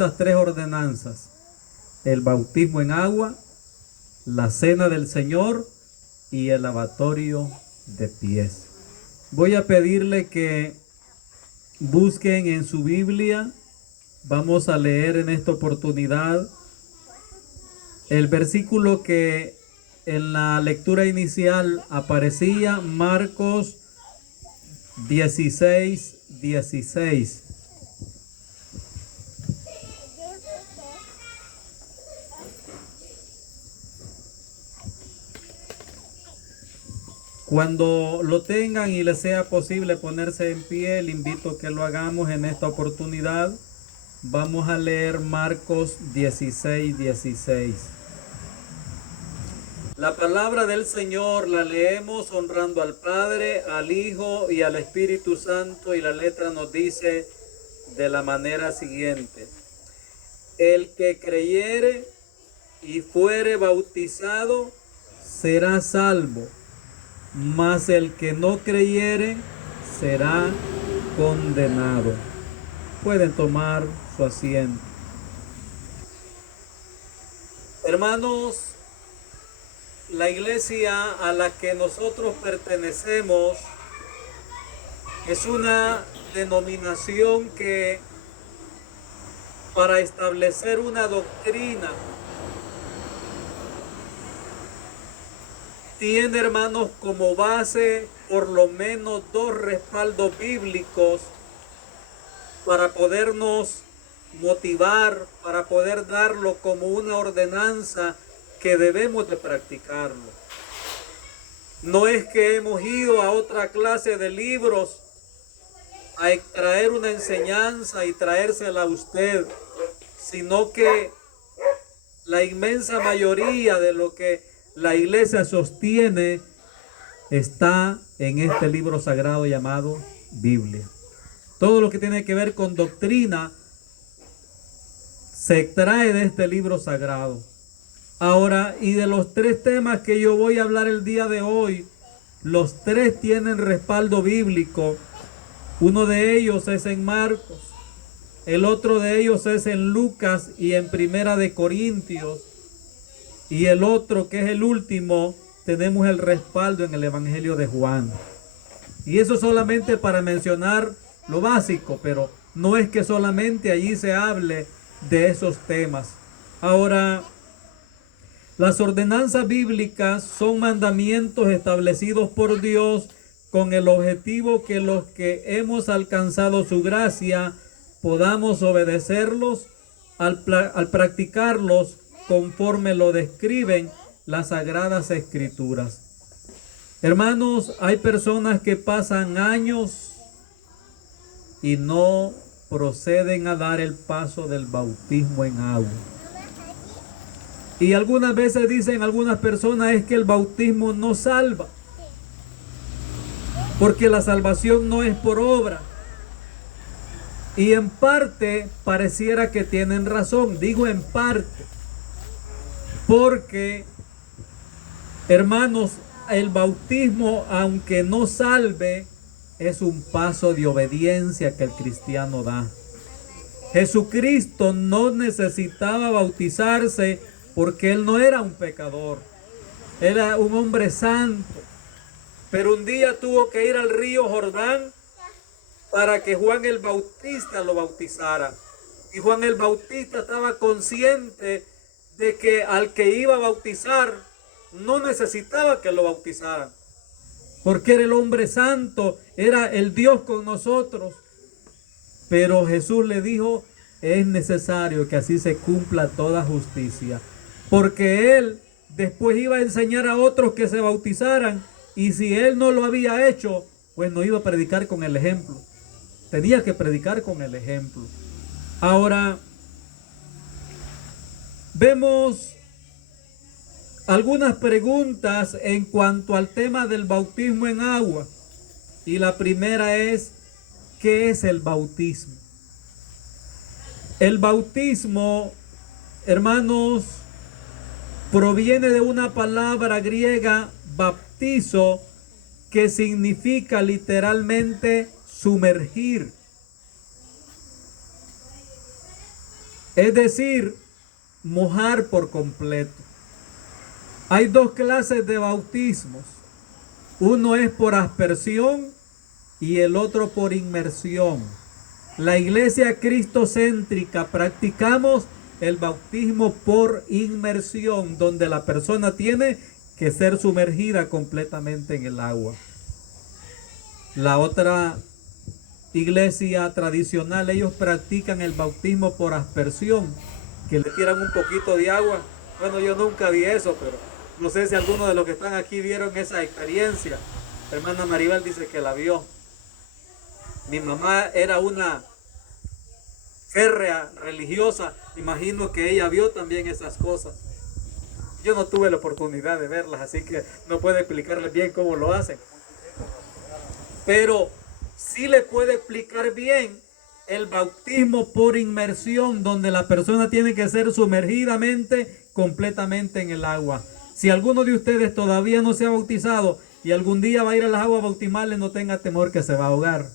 esas tres ordenanzas: el bautismo en agua, la cena del Señor y el lavatorio de pies. Voy a pedirle que busquen en su Biblia. Vamos a leer en esta oportunidad el versículo que en la lectura inicial aparecía, Marcos 16:16. Cuando lo tengan y les sea posible ponerse en pie, le invito a que lo hagamos en esta oportunidad. Vamos a leer Marcos 16:16. La palabra del Señor la leemos honrando al Padre, al Hijo y al Espíritu Santo, y la letra nos dice de la manera siguiente: el que creyere y fuere bautizado será salvo, mas el que no creyere será condenado. Pueden tomar su asiento. Hermanos, la iglesia a la que nosotros pertenecemos es una denominación que, para establecer una doctrina, tiene, hermanos, como base por lo menos dos respaldos bíblicos para podernos motivar, para poder darlo como una ordenanza que debemos de practicarlo. No es que hemos ido a otra clase de libros a extraer una enseñanza y traérsela a usted, sino que la inmensa mayoría de lo que la iglesia sostiene está en este libro sagrado llamado Biblia. Todo lo que tiene que ver con doctrina se extrae de este libro sagrado. Ahora, y de los tres temas que yo voy a hablar el día de hoy, los tres tienen respaldo bíblico. Uno de ellos es en Marcos, el otro de ellos es en Lucas y en Primera de Corintios, y el otro, que es el último, tenemos el respaldo en el Evangelio de Juan. Y eso solamente para mencionar lo básico, pero no es que solamente allí se hable de esos temas. Ahora, las ordenanzas bíblicas son mandamientos establecidos por Dios con el objetivo que los que hemos alcanzado su gracia podamos obedecerlos al practicarlos conforme lo describen las Sagradas Escrituras. Hermanos, hay personas que pasan años y no proceden a dar el paso del bautismo en agua. Y algunas veces dicen algunas personas es que el bautismo no salva, porque la salvación no es por obra. Y en parte pareciera que tienen razón. Digo en parte, porque, hermanos, el bautismo, aunque no salve, es un paso de obediencia que el cristiano da. Jesucristo no necesitaba bautizarse porque él no era un pecador, era un hombre santo, pero un día tuvo que ir al río Jordán para que Juan el Bautista lo bautizara. Y Juan el Bautista estaba consciente de que al que iba a bautizar no necesitaba que lo bautizaran, porque era el hombre santo, era el Dios con nosotros. Pero Jesús le dijo: es necesario que así se cumpla toda justicia, porque él después iba a enseñar a otros que se bautizaran, y si él no lo había hecho, pues no iba a predicar con el ejemplo. Tenía que predicar con el ejemplo. Ahora, vemos algunas preguntas en cuanto al tema del bautismo en agua. Y la primera es: ¿qué es el bautismo? El bautismo, hermanos, proviene de una palabra griega, baptizo, que significa literalmente sumergir. es decir, mojar por completo. Hay dos clases de bautismos. Uno es por aspersión y el otro por inmersión. La iglesia cristocéntrica practicamos el bautismo por inmersión, donde la persona tiene que ser sumergida completamente en el agua. La otra iglesia tradicional, ellos practican el bautismo por aspersión, que le tiran un poquito de agua. Bueno, yo nunca vi eso, pero no sé si algunos de los que están aquí vieron esa experiencia. La hermana Maribel dice que la vio. Mi mamá era una férrea religiosa, imagino que ella vio también esas cosas. Yo no tuve la oportunidad de verlas, así que no puedo explicarles bien cómo lo hacen. Pero sí le puede explicar bien el bautismo por inmersión, donde la persona tiene que ser sumergidamente, completamente en el agua. Si alguno de ustedes todavía no se ha bautizado y algún día va a ir a las aguas bautismales, no tenga temor que se va a ahogar.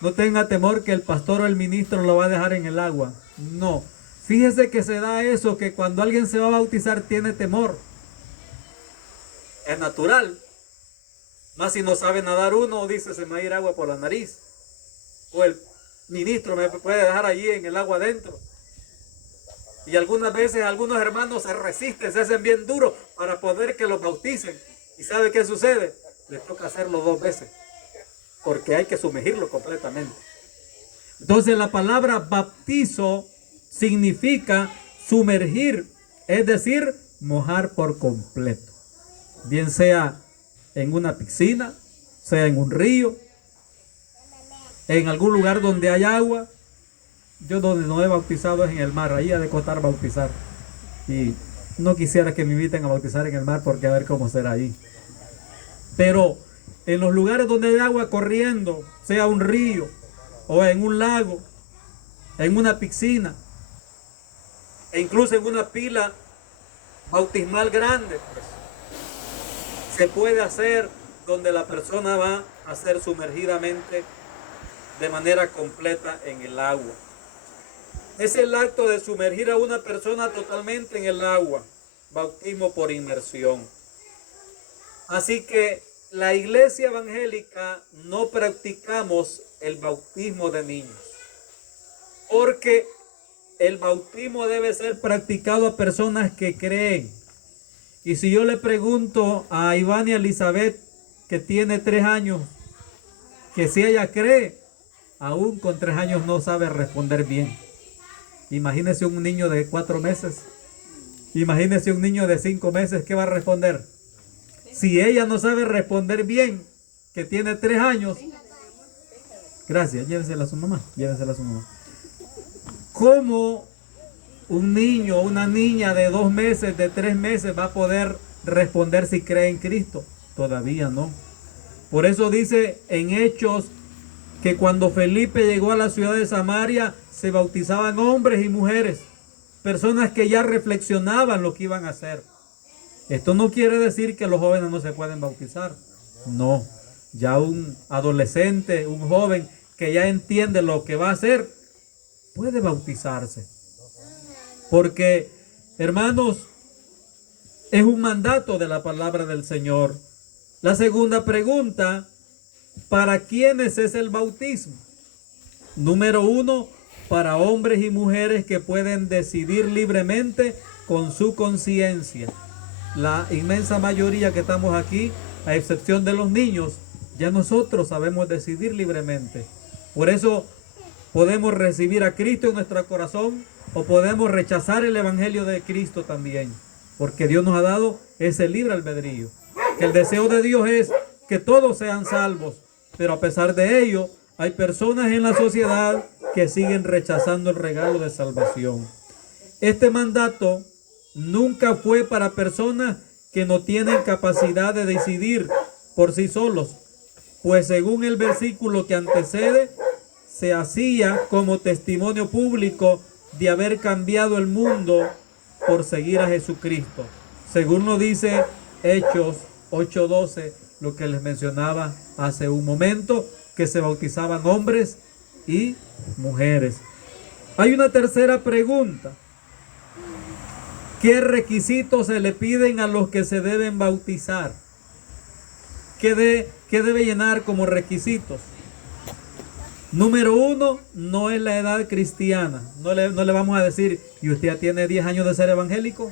No tenga temor que el pastor o el ministro lo va a dejar en el agua. No. Fíjese que se da eso, que cuando alguien se va a bautizar tiene temor. Es natural. Más si no sabe nadar uno, dice se me va a ir agua por la nariz. O el ministro me puede dejar allí en el agua adentro. Y algunas veces algunos hermanos se resisten, se hacen bien duros para poder que los bauticen. ¿Y sabe qué sucede? Les toca hacerlo 2 veces. Porque hay que sumergirlo completamente. Entonces la palabra bautizo significa sumergir, es decir, mojar por completo. Bien sea en una piscina, sea en un río, en algún lugar donde hay agua. Yo donde no he bautizado es en el mar, ahí ha de costar bautizar. Y no quisiera que me inviten a bautizar en el mar porque a ver cómo será ahí. Pero en los lugares donde hay agua corriendo, sea un río o en un lago, en una piscina, e incluso en una pila bautismal grande, pues, se puede hacer donde la persona va a ser sumergidamente de manera completa en el agua. Es el acto de sumergir a una persona totalmente en el agua, bautismo por inmersión. Así que la iglesia evangélica no practicamos el bautismo de niños, porque el bautismo debe ser practicado a personas que creen. Y si yo le pregunto a Iván y a Elizabeth, que tiene 3 años, que si ella cree, aún con 3 años no sabe responder bien. Imagínese un niño de 4 meses, imagínese un niño de 5 meses, ¿qué va a responder? Si ella no sabe responder bien, que tiene 3 años, gracias, llévesela a su mamá, llévesela a su mamá. ¿Cómo un niño o una niña de 2 meses, de 3 meses va a poder responder si cree en Cristo? Todavía no. Por eso dice en Hechos que cuando Felipe llegó a la ciudad de Samaria, se bautizaban hombres y mujeres, personas que ya reflexionaban lo que iban a hacer. Esto no quiere decir que los jóvenes no se pueden bautizar. No, ya un adolescente, un joven que ya entiende lo que va a hacer, puede bautizarse. Porque, hermanos, es un mandato de la palabra del Señor. La segunda pregunta, ¿para quiénes es el bautismo? Número 1, para hombres y mujeres que pueden decidir libremente con su conciencia. La inmensa mayoría que estamos aquí, a excepción de los niños, ya nosotros sabemos decidir libremente. Por eso podemos recibir a Cristo en nuestro corazón o podemos rechazar el evangelio de Cristo también, porque Dios nos ha dado ese libre albedrío. Que el deseo de Dios es que todos sean salvos, pero a pesar de ello, hay personas en la sociedad que siguen rechazando el regalo de salvación. Este mandato nunca fue para personas que no tienen capacidad de decidir por sí solos, pues según el versículo que antecede, se hacía como testimonio público de haber cambiado el mundo por seguir a Jesucristo. Según lo dice Hechos 8:12, lo que les mencionaba hace un momento, que se bautizaban hombres y mujeres. Hay una tercera pregunta. ¿Qué requisitos se le piden a los que se deben bautizar? ¿Qué debe llenar como requisitos? Número 1, no es la edad cristiana. No le vamos a decir, ¿y usted ya tiene 10 años de ser evangélico?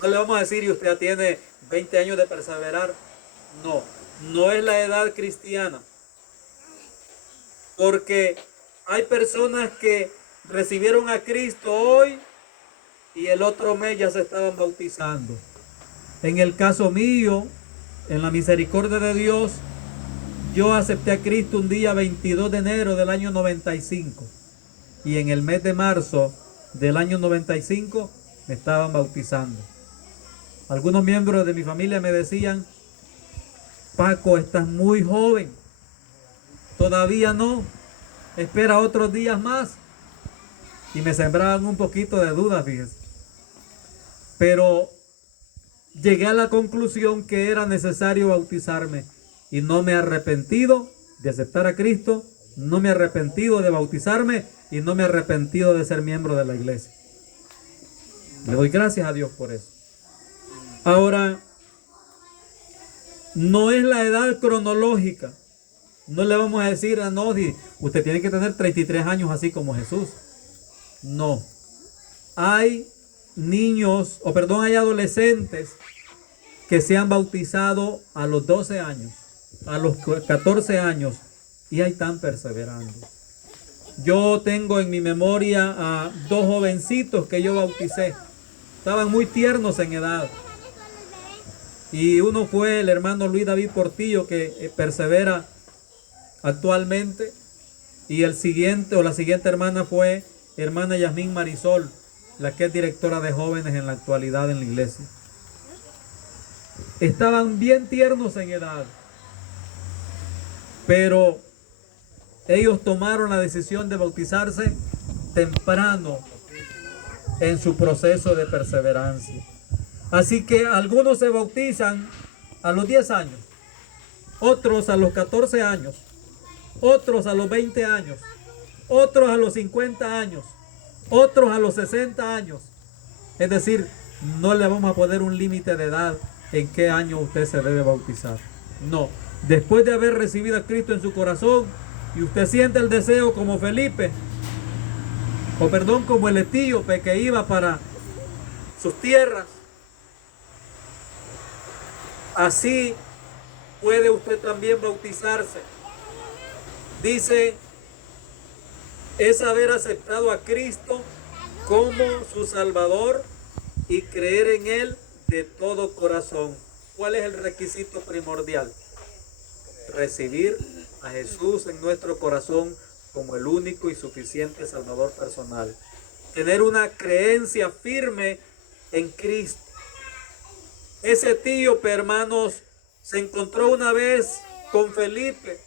No le vamos a decir, ¿y usted ya tiene 20 años de perseverar? No, no es la edad cristiana. Porque hay personas que recibieron a Cristo hoy y el otro mes ya se estaban bautizando. En el caso mío, en la misericordia de Dios, yo acepté a Cristo un día 22 de enero del año 95. Y en el mes de marzo del año 95 me estaban bautizando. Algunos miembros de mi familia me decían, Paco, estás muy joven. Todavía no. Espera otros días más. Y me sembraban un poquito de duda, fíjense. Pero llegué a la conclusión que era necesario bautizarme. Y no me he arrepentido de aceptar a Cristo. No me he arrepentido de bautizarme. Y no me he arrepentido de ser miembro de la iglesia. Le doy gracias a Dios por eso. Ahora, no es la edad cronológica. No le vamos a decir, no, usted tiene que tener 33 años así como Jesús. No. Hay niños, hay adolescentes que se han bautizado a los 12 años, a los 14 años, y ahí están perseverando. Yo tengo en mi memoria a 2 jovencitos que yo bauticé. Estaban muy tiernos en edad. Y uno fue el hermano Luis David Portillo, que persevera actualmente. Y la siguiente hermana fue hermana Yasmín Marisol, la que es directora de jóvenes en la actualidad en la iglesia. Estaban bien tiernos en edad, pero ellos tomaron la decisión de bautizarse temprano en su proceso de perseverancia. Así que algunos se bautizan a los 10 años, otros a los 14 años, otros a los 20 años, otros a los 50 años, otros a los 60 años. Es decir, no le vamos a poner un límite de edad en qué año usted se debe bautizar. No, después de haber recibido a Cristo en su corazón y usted siente el deseo como Felipe, como el etíope que iba para sus tierras, así puede usted también bautizarse. Dice, es haber aceptado a Cristo como su Salvador y creer en Él de todo corazón. ¿Cuál es el requisito primordial? Recibir a Jesús en nuestro corazón como el único y suficiente Salvador personal. Tener una creencia firme en Cristo. Ese etíope, hermanos, se encontró una vez con Felipe.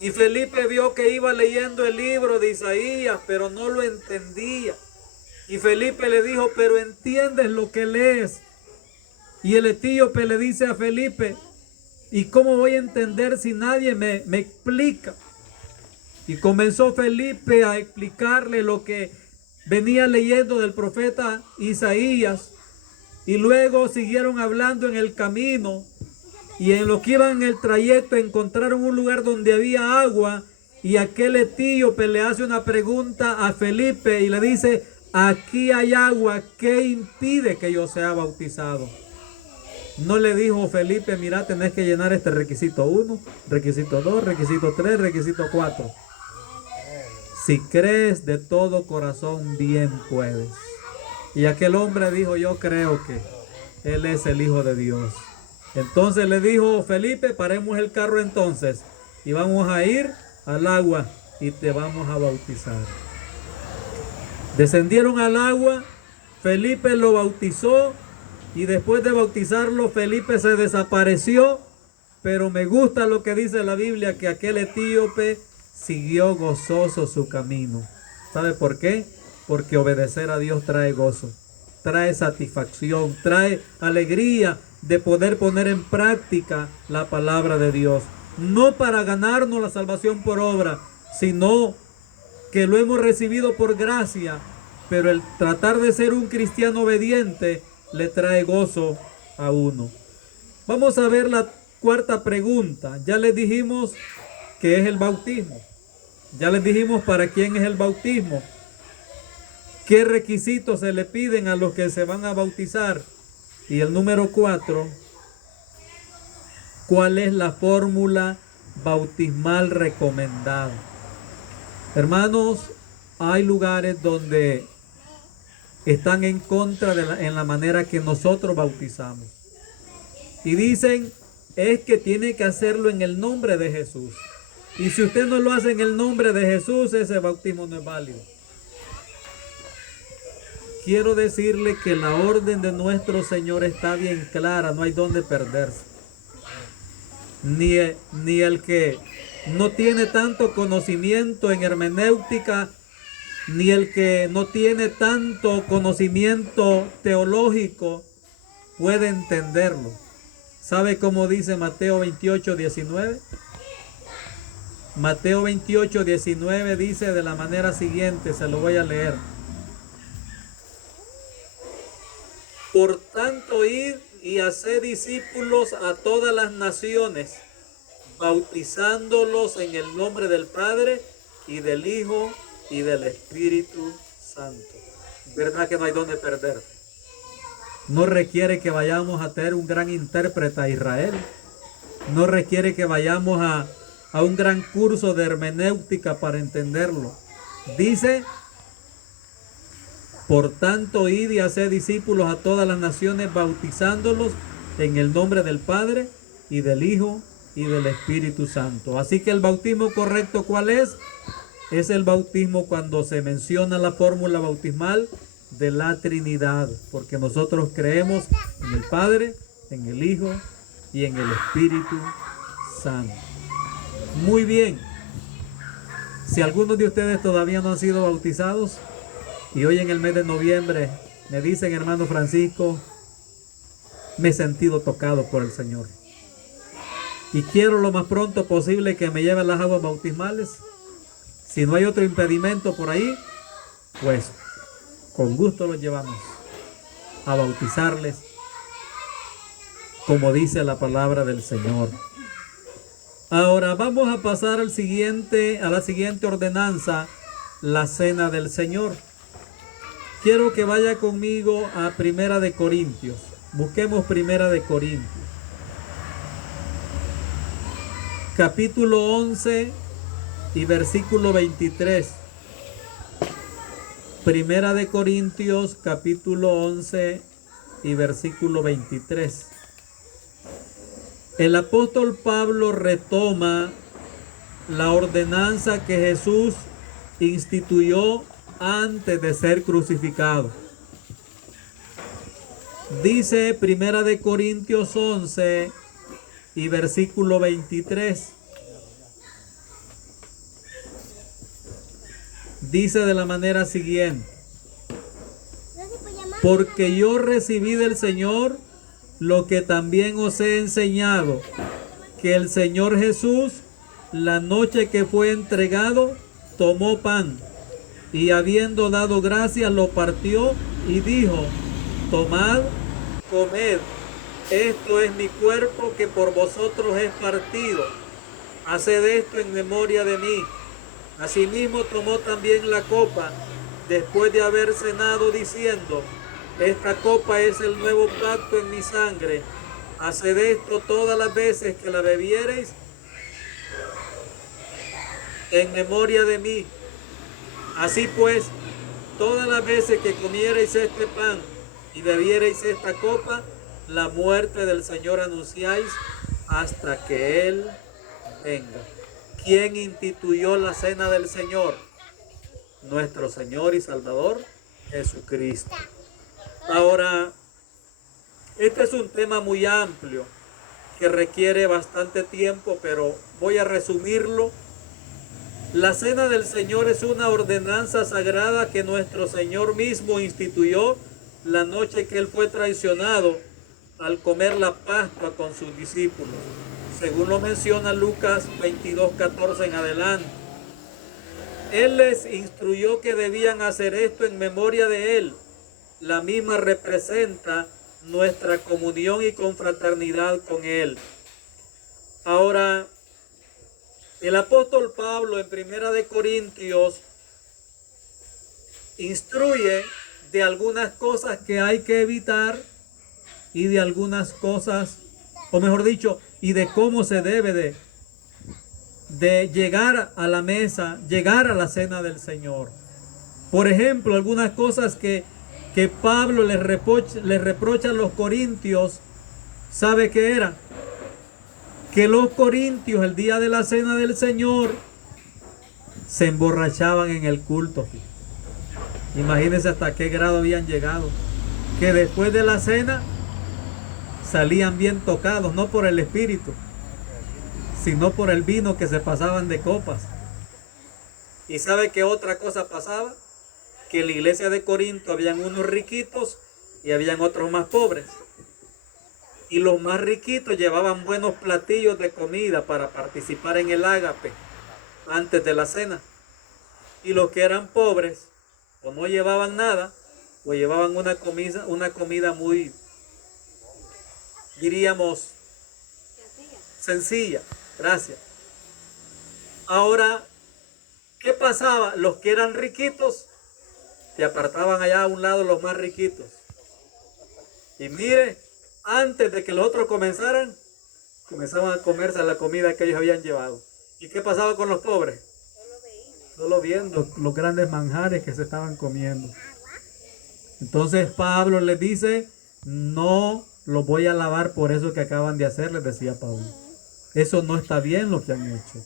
Y Felipe vio que iba leyendo el libro de Isaías, pero no lo entendía. Y Felipe le dijo, pero ¿entiendes lo que lees? Y el etíope le dice a Felipe, ¿y cómo voy a entender si nadie me explica? Y comenzó Felipe a explicarle lo que venía leyendo del profeta Isaías. Y luego siguieron hablando en el camino. Y en lo que iban en el trayecto encontraron un lugar donde había agua. Y aquel etíope le hace una pregunta a Felipe y le dice, aquí hay agua, ¿qué impide que yo sea bautizado? No le dijo Felipe, mira, tenés que llenar este requisito 1, requisito 2, requisito 3, requisito 4. Si crees de todo corazón, bien puedes. Y aquel hombre dijo, yo creo que Él es el Hijo de Dios. Entonces le dijo Felipe, paremos el carro entonces y vamos a ir al agua y te vamos a bautizar. Descendieron al agua, Felipe lo bautizó y después de bautizarlo Felipe se desapareció, pero me gusta lo que dice la Biblia, que aquel etíope siguió gozoso su camino. ¿Sabe por qué? Porque obedecer a Dios trae gozo, trae satisfacción, trae alegría de poder poner en práctica la palabra de Dios. No para ganarnos la salvación por obra, sino que lo hemos recibido por gracia, pero el tratar de ser un cristiano obediente le trae gozo a uno. Vamos a ver la cuarta pregunta. Ya les dijimos qué es el bautismo. Ya les dijimos para quién es el bautismo. ¿Qué requisitos se le piden a los que se van a bautizar? Y el número 4, ¿cuál es la fórmula bautismal recomendada? Hermanos, hay lugares donde están en contra en la manera que nosotros bautizamos. Y dicen, es que tiene que hacerlo en el nombre de Jesús. Y si usted no lo hace en el nombre de Jesús, ese bautismo no es válido. Quiero decirle que la orden de nuestro Señor está bien clara, no hay donde perderse. Ni el que no tiene tanto conocimiento en hermenéutica, ni el que no tiene tanto conocimiento teológico puede entenderlo. ¿Sabe cómo dice Mateo 28:19? Mateo 28:19 dice de la manera siguiente, se lo voy a leer. Por tanto, id y haced discípulos a todas las naciones, bautizándolos en el nombre del Padre y del Hijo y del Espíritu Santo. ¿Verdad que no hay donde perder? No requiere que vayamos a tener un gran intérprete a Israel. No requiere que vayamos a un gran curso de hermenéutica para entenderlo. Dice, por tanto, id y haced discípulos a todas las naciones, bautizándolos en el nombre del Padre y del Hijo y del Espíritu Santo. Así que el bautismo correcto, ¿cuál es? Es el bautismo cuando se menciona la fórmula bautismal de la Trinidad, porque nosotros creemos en el Padre, en el Hijo y en el Espíritu Santo. Muy bien. Si algunos de ustedes todavía no han sido bautizados y hoy en el mes de noviembre me dicen, hermano Francisco, me he sentido tocado por el Señor y quiero lo más pronto posible que me lleven las aguas bautismales, si no hay otro impedimento por ahí, pues con gusto los llevamos a bautizarles como dice la palabra del Señor. Ahora vamos a pasar a la siguiente ordenanza, la cena del Señor. Quiero que vaya conmigo a Primera de Corintios. Busquemos Primera de Corintios. Capítulo 11 y versículo 23. Primera de Corintios, capítulo 11 y versículo 23. El apóstol Pablo retoma la ordenanza que Jesús instituyó antes de ser crucificado. Dice Primera de Corintios 11 y versículo 23. Dice de la manera siguiente: porque yo recibí del Señor lo que también os he enseñado, que el Señor Jesús, la noche que fue entregado, tomó pan, y habiendo dado gracias, lo partió y dijo: tomad, comed, esto es mi cuerpo que por vosotros es partido, haced esto en memoria de mí. Asimismo tomó también la copa, después de haber cenado, diciendo: esta copa es el nuevo pacto en mi sangre, haced esto todas las veces que la bebiereis en memoria de mí. Así pues, todas las veces que comiereis este pan y bebiereis esta copa, la muerte del Señor anunciáis hasta que Él venga. ¿Quién instituyó la cena del Señor? Nuestro Señor y Salvador Jesucristo. Ahora, este es un tema muy amplio que requiere bastante tiempo, pero voy a resumirlo. La cena del Señor es una ordenanza sagrada que nuestro Señor mismo instituyó la noche que Él fue traicionado al comer la Pascua con sus discípulos, según lo menciona Lucas 22:14 en adelante. Él les instruyó que debían hacer esto en memoria de Él. La misma representa nuestra comunión y confraternidad con Él. Ahora, el apóstol Pablo en Primera de Corintios instruye de algunas cosas que hay que evitar y de algunas cosas, o mejor dicho, y de cómo se debe de llegar a la mesa, llegar a la cena del Señor. Por ejemplo, algunas cosas que Pablo les reprocha a los corintios, ¿sabe qué era? Que los corintios el día de la cena del Señor se emborrachaban en el culto. Imagínense hasta qué grado habían llegado, que después de la cena salían bien tocados, no por el espíritu, sino por el vino que se pasaban de copas. ¿Y sabe qué otra cosa pasaba? Que en la iglesia de Corinto habían unos riquitos y habían otros más pobres. Y los más riquitos llevaban buenos platillos de comida para participar en el ágape antes de la cena. Y los que eran pobres o no llevaban nada, o llevaban una comida muy, diríamos, sencilla. Gracias. Ahora, ¿qué pasaba? Los que eran riquitos se apartaban allá a un lado, los más riquitos. Y mire, antes de que los otros comenzaban a comerse la comida que ellos habían llevado. ¿Y qué pasaba con los pobres? Solo viendo los grandes manjares que se estaban comiendo. Entonces Pablo les dice, no los voy a alabar por eso que acaban de hacer, les decía Pablo. Eso no está bien lo que han hecho.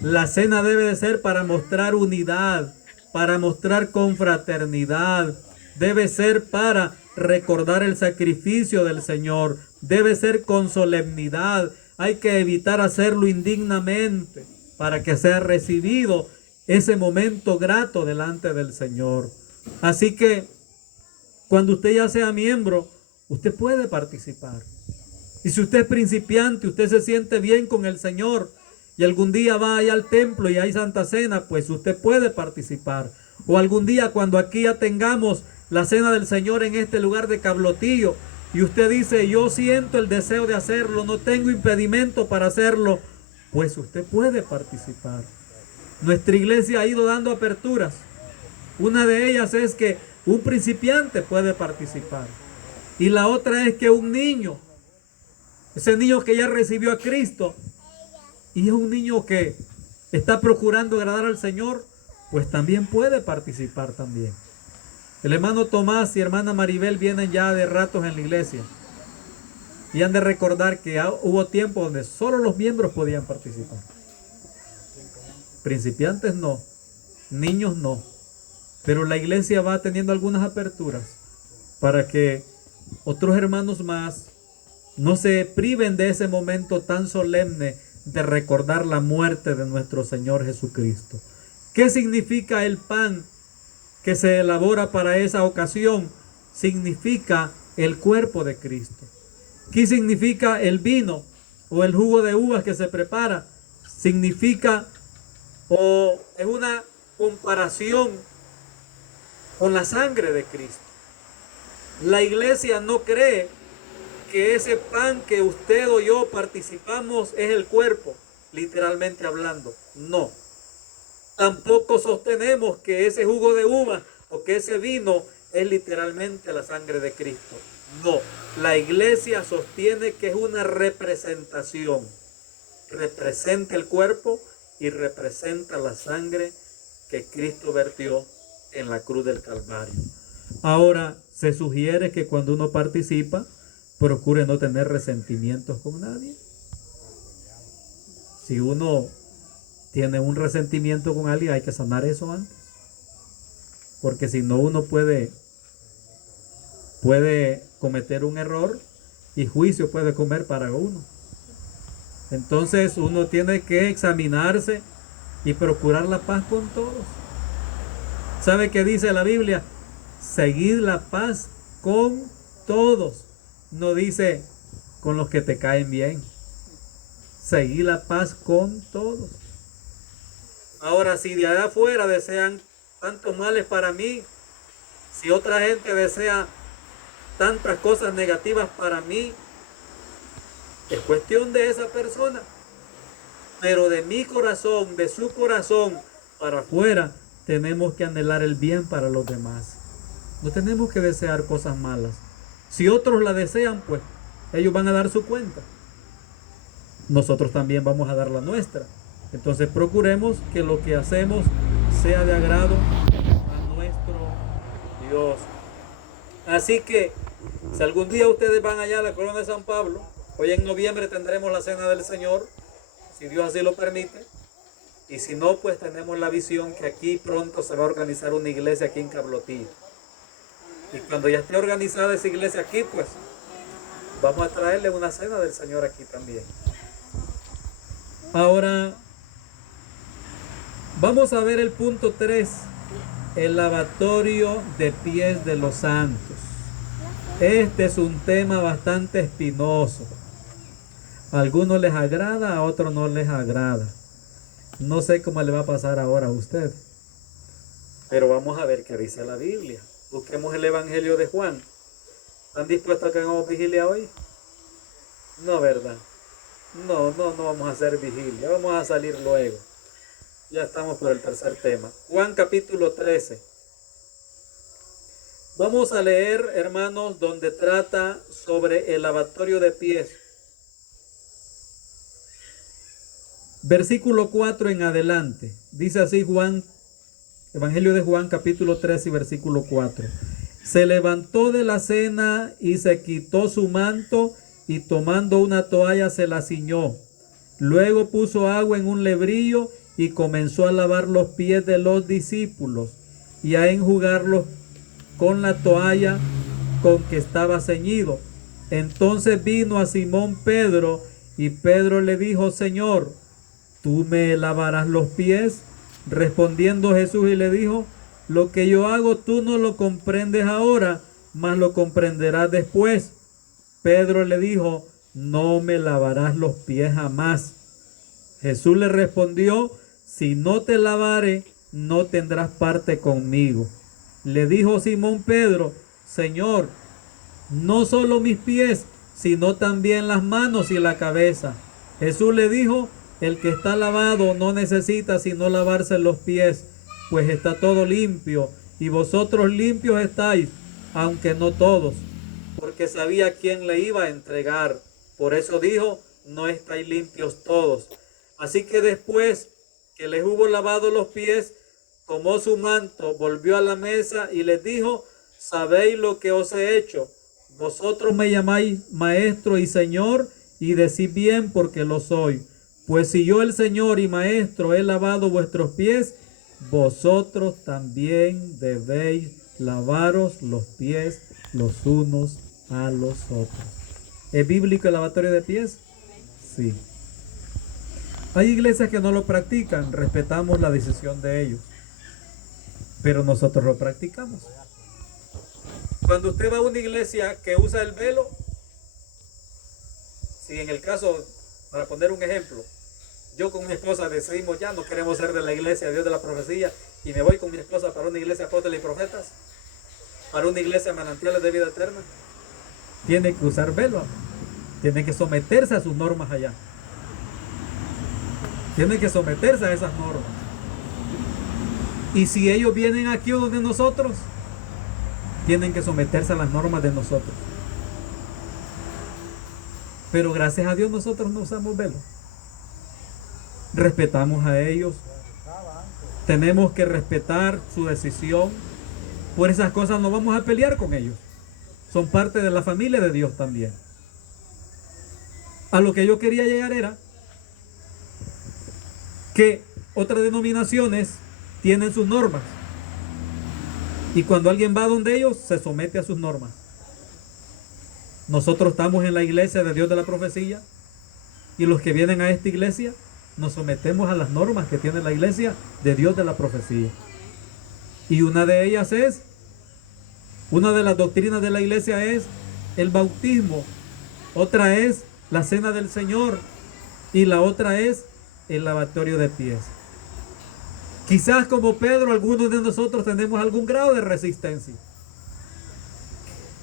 La cena debe de ser para mostrar unidad, para mostrar confraternidad. Debe ser para recordar el sacrificio del Señor. Debe ser con solemnidad. Hay que evitar hacerlo indignamente para que sea recibido ese momento grato delante del Señor. Así que cuando usted ya sea miembro, usted puede participar. Y si usted es principiante, usted se siente bien con el Señor y algún día va allá al templo y hay Santa Cena, pues usted puede participar. O algún día cuando aquí ya tengamos la cena del Señor en este lugar de Cablotillo y usted dice, yo siento el deseo de hacerlo, no tengo impedimento para hacerlo, pues usted puede participar. Nuestra iglesia ha ido dando aperturas. Una de ellas es que un principiante puede participar. Y la otra es que un niño, ese niño que ya recibió a Cristo y es un niño que está procurando agradar al Señor, pues también puede participar también. El hermano Tomás y hermana Maribel vienen ya de ratos en la iglesia y han de recordar que hubo tiempo donde solo los miembros podían participar. Principiantes no, niños no, pero la iglesia va teniendo algunas aperturas para que otros hermanos más no se priven de ese momento tan solemne de recordar la muerte de nuestro Señor Jesucristo. ¿Qué significa el pan que se elabora para esa ocasión? Significa el cuerpo de Cristo. ¿Qué significa el vino o el jugo de uvas que se prepara? Significa o es una comparación con la sangre de Cristo. La iglesia no cree que ese pan que usted o yo participamos es el cuerpo, literalmente hablando. No. Tampoco sostenemos que ese jugo de uva o que ese vino es literalmente la sangre de Cristo. No. La iglesia sostiene que es una representación. Representa el cuerpo y representa la sangre que Cristo vertió en la cruz del Calvario. Ahora, se sugiere que cuando uno participa, procure no tener resentimientos con nadie. Si uno tiene un resentimiento con alguien, hay que sanar eso antes. Porque si no, uno puede cometer un error y juicio puede comer para uno. Entonces uno tiene que examinarse y procurar la paz con todos. ¿Sabe qué dice la Biblia? Seguid la paz con todos. No dice con los que te caen bien. Seguid la paz con todos. Ahora, si de allá afuera desean tantos males para mí, si otra gente desea tantas cosas negativas para mí, es cuestión de esa persona. Pero de mi corazón, de su corazón para afuera, tenemos que anhelar el bien para los demás. No tenemos que desear cosas malas. Si otros la desean, pues ellos van a dar su cuenta. Nosotros también vamos a dar la nuestra. Entonces procuremos que lo que hacemos sea de agrado a nuestro Dios. Así que si algún día ustedes van allá a la Corona de San Pablo, hoy en noviembre tendremos la Cena del Señor, si Dios así lo permite. Y si no, pues tenemos la visión que aquí pronto se va a organizar una iglesia aquí en Cablotillo. Y cuando ya esté organizada esa iglesia aquí, pues vamos a traerle una cena del Señor aquí también. Ahora, vamos a ver el punto 3, el lavatorio de pies de los santos. Este es un tema bastante espinoso. A algunos les agrada, a otros no les agrada. No sé cómo le va a pasar ahora a usted. Pero vamos a ver qué dice la Biblia. Busquemos el Evangelio de Juan. ¿Están dispuestos a que hagamos vigilia hoy? No, ¿verdad? No vamos a hacer vigilia. Vamos a salir luego. Ya estamos por el tercer tema. Juan capítulo 13. Vamos a leer, hermanos, donde trata sobre el lavatorio de pies. Versículo 4 en adelante. Dice así Juan, Evangelio de Juan capítulo 13 y versículo 4. Se levantó de la cena y se quitó su manto y tomando una toalla se la ciñó. Luego puso agua en un lebrillo y comenzó a lavar los pies de los discípulos y a enjugarlos con la toalla con que estaba ceñido. Entonces vino a Simón Pedro y Pedro le dijo: Señor, ¿tú me lavarás los pies? Respondiendo Jesús y le dijo: lo que yo hago tú no lo comprendes ahora, mas lo comprenderás después. Pedro le dijo: no me lavarás los pies jamás. Jesús le respondió: si no te lavare, no tendrás parte conmigo. Le dijo Simón Pedro: Señor, no solo mis pies, sino también las manos y la cabeza. Jesús le dijo: el que está lavado no necesita sino lavarse los pies, pues está todo limpio, y vosotros limpios estáis, aunque no todos, porque sabía quién le iba a entregar. Por eso dijo: no estáis limpios todos. Así que después que les hubo lavado los pies, tomó su manto, volvió a la mesa y les dijo: sabéis lo que os he hecho. Vosotros me llamáis maestro y señor, y decís bien, porque lo soy. Pues si yo, el Señor y Maestro, he lavado vuestros pies, vosotros también debéis lavaros los pies los unos a los otros. ¿Es bíblico el lavatorio de pies? Sí. Hay iglesias que no lo practican, respetamos la decisión de ellos, pero nosotros lo practicamos. Cuando usted va a una iglesia que usa el velo, si en el caso, para poner un ejemplo, yo con mi esposa decidimos ya no queremos ser de la iglesia de Dios de la profecía y me voy con mi esposa para una iglesia apóstoles y profetas, para una iglesia manantiales de vida eterna, tiene que usar velo, tiene que someterse a sus normas allá, tiene que someterse a esas normas. Y si ellos vienen aquí donde nosotros, tienen que someterse a las normas de nosotros. Pero gracias a Dios nosotros no usamos velo. Respetamos a ellos. Tenemos que respetar su decisión. Por esas cosas no vamos a pelear con ellos. Son parte de la familia de Dios también. A lo que yo quería llegar era que otras denominaciones tienen sus normas. Y cuando alguien va donde ellos, se somete a sus normas. Nosotros estamos en la iglesia de Dios de la profecía, y los que vienen a esta iglesia nos sometemos a las normas que tiene la iglesia de Dios de la profecía. Y una de ellas es, una de las doctrinas de la iglesia es el bautismo, otra es la cena del Señor y la otra es el lavatorio de pies. Quizás como Pedro, algunos de nosotros tenemos algún grado de resistencia.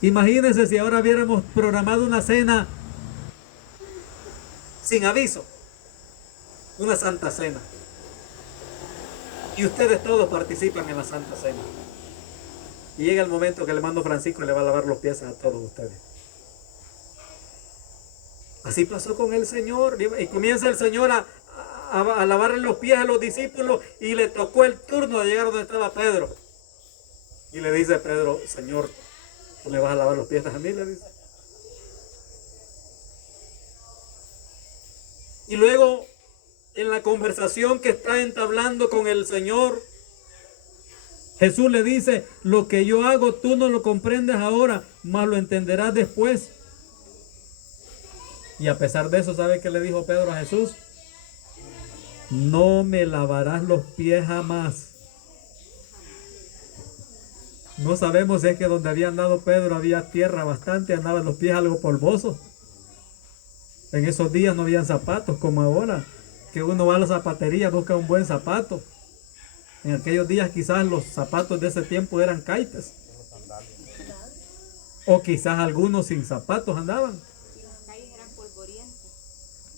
Imagínense si ahora hubiéramos programado una cena sin aviso, una santa cena. Y ustedes todos participan en la santa cena. Y llega el momento que el hermano Francisco le va a lavar los pies a todos ustedes. Así pasó con el Señor. Y comienza el Señor a lavarle los pies a los discípulos y le tocó el turno de llegar donde estaba Pedro. Y le dice Pedro, Señor, ¿tú le vas a lavar los pies a mí? Le dice. Y luego, en la conversación que está entablando con el Señor, Jesús le dice, lo que yo hago tú no lo comprendes ahora, mas lo entenderás después. Y a pesar de eso, ¿sabe qué le dijo Pedro a Jesús? No me lavarás los pies jamás. No sabemos si es que donde había andado Pedro había tierra bastante, andaban los pies algo polvosos. En esos días no habían zapatos como ahora, que uno va a la zapatería, busca un buen zapato. En aquellos días quizás los zapatos de ese tiempo eran caites. O quizás algunos sin zapatos andaban.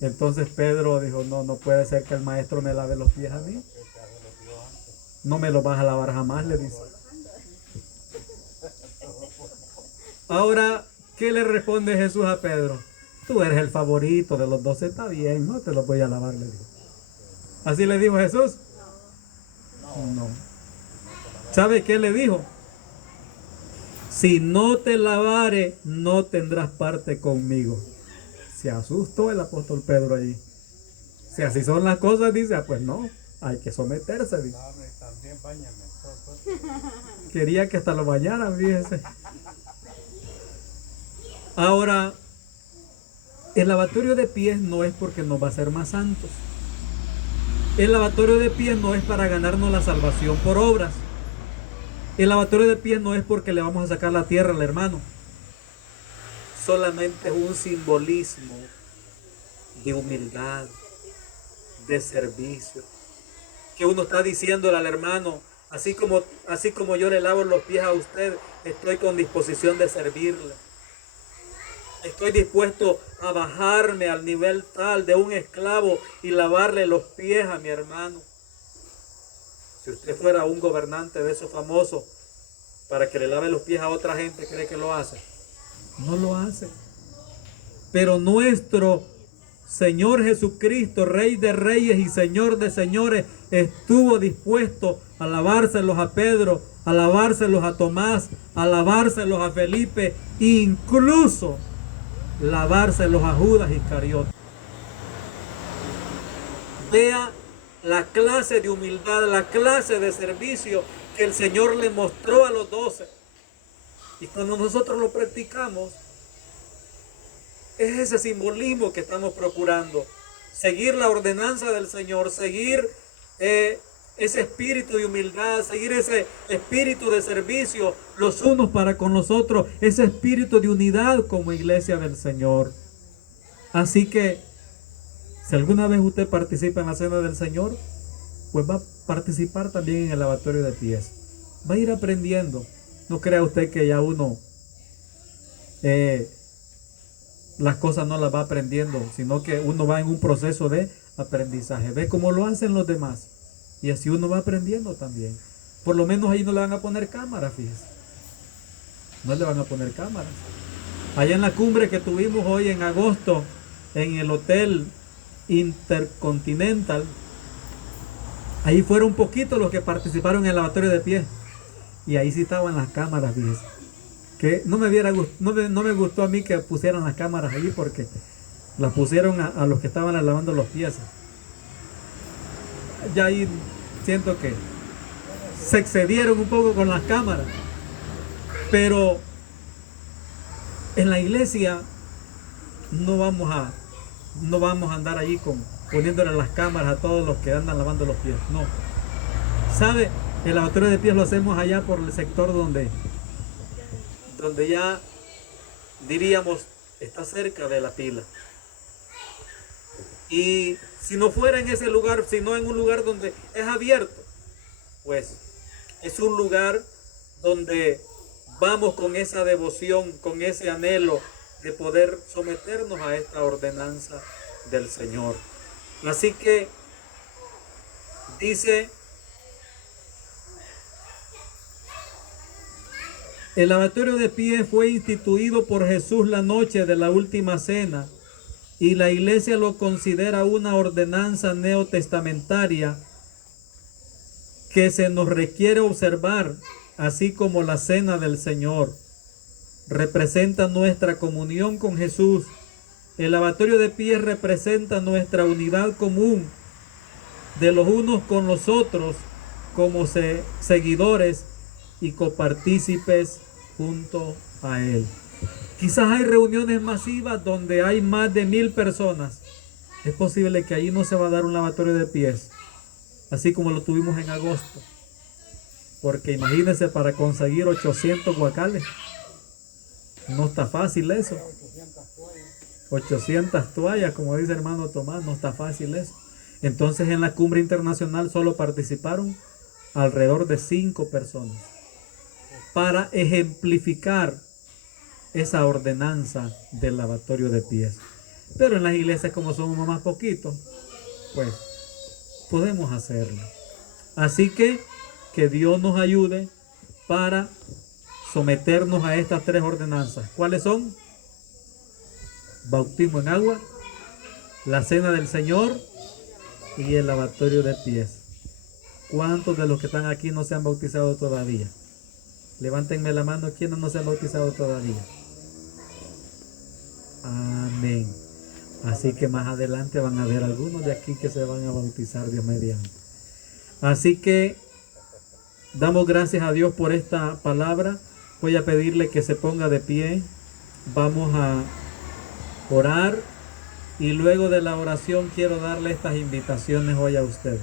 Entonces Pedro dijo, no puede ser que el maestro me lave los pies a mí. No me los vas a lavar jamás, le dice. Ahora, ¿qué le responde Jesús a Pedro? Tú eres el favorito de los 12, está bien, no te los voy a lavar, le dijo. ¿Así le dijo Jesús? No. ¿Sabe qué le dijo? Si no te lavare, no tendrás parte conmigo. Se asustó el apóstol Pedro allí. Si así son las cosas, dice, pues no, hay que someterse. Dice. Quería que hasta lo bañaran, fíjese. Ahora, el lavatorio de pies no es porque nos va a hacer más santos. El lavatorio de pies no es para ganarnos la salvación por obras. El lavatorio de pies no es porque le vamos a sacar la tierra al hermano. Solamente es un simbolismo de humildad, de servicio. Que uno está diciéndole al hermano, así como yo le lavo los pies a usted, estoy con disposición de servirle. Estoy dispuesto a bajarme al nivel tal de un esclavo y lavarle los pies a mi hermano. Si usted fuera un gobernante de esos famosos para que le lave los pies a otra gente, ¿cree que lo hace? No lo hace. Pero nuestro Señor Jesucristo, Rey de Reyes y Señor de Señores, estuvo dispuesto a lavárselos a Pedro, a lavárselos a Tomás, a lavárselos a Felipe, incluso lavárselos a Judas Iscariote. Vea la clase de humildad, la clase de servicio que el Señor le mostró a los 12. Y cuando nosotros lo practicamos, es ese simbolismo que estamos procurando. Seguir la ordenanza del Señor, seguir ese espíritu de humildad, seguir ese espíritu de servicio los unos para con los otros, ese espíritu de unidad como iglesia del Señor. Así que, si alguna vez usted participa en la cena del Señor, pues va a participar también en el lavatorio de pies. Va a ir aprendiendo. No crea usted que ya uno las cosas no las va aprendiendo, sino que uno va en un proceso de aprendizaje. Ve cómo lo hacen los demás. Y así uno va aprendiendo también. Por lo menos ahí no le van a poner cámaras, fíjese. No le van a poner cámaras. Allá en la cumbre que tuvimos hoy en agosto, en el Hotel Intercontinental, ahí fueron poquitos los que participaron en el lavatorio de pies. Y ahí sí estaban las cámaras, fíjese. Que no me gustó a mí que pusieran las cámaras ahí, porque las pusieron a los que estaban lavando los pies. Ya ahí siento que se excedieron un poco con las cámaras. Pero en la iglesia no vamos a andar allí poniéndole las cámaras a todos los que andan lavando los pies. No. ¿Sabe? El lavatorio de pies lo hacemos allá por el sector donde ya diríamos está cerca de la pila. Y si no fuera en ese lugar, sino en un lugar donde es abierto, pues es un lugar donde vamos con esa devoción, con ese anhelo de poder someternos a esta ordenanza del Señor. Así que dice: el lavatorio de pies fue instituido por Jesús la noche de la última cena, y la iglesia lo considera una ordenanza neotestamentaria que se nos requiere observar, así como la cena del Señor. Representa nuestra comunión con Jesús. El lavatorio de pies representa nuestra unidad común de los unos con los otros como seguidores y copartícipes junto a Él. Quizás hay reuniones masivas donde hay más de 1000 personas. Es posible que allí no se va a dar un lavatorio de pies, así como lo tuvimos en agosto. Porque imagínense, para conseguir 800 guacales, no está fácil eso. 800 toallas, como dice hermano Tomás, no está fácil eso. Entonces en la cumbre internacional solo participaron alrededor de 5 personas para ejemplificar esa ordenanza del lavatorio de pies. Pero en las iglesias, como somos más poquitos, pues podemos hacerlo. Así que Dios nos ayude para someternos a estas 3 ordenanzas. ¿Cuáles son? Bautismo en agua, la cena del Señor y el lavatorio de pies. ¿Cuántos de los que están aquí no se han bautizado todavía? Levántenme la mano, ¿quiénes no se han bautizado todavía? Amén. Así que más adelante van a ver algunos de aquí que se van a bautizar, Dios mediante. Así que damos gracias a Dios por esta palabra. Voy a pedirle que se ponga de pie. Vamos a orar y luego de la oración quiero darle estas invitaciones hoy a ustedes.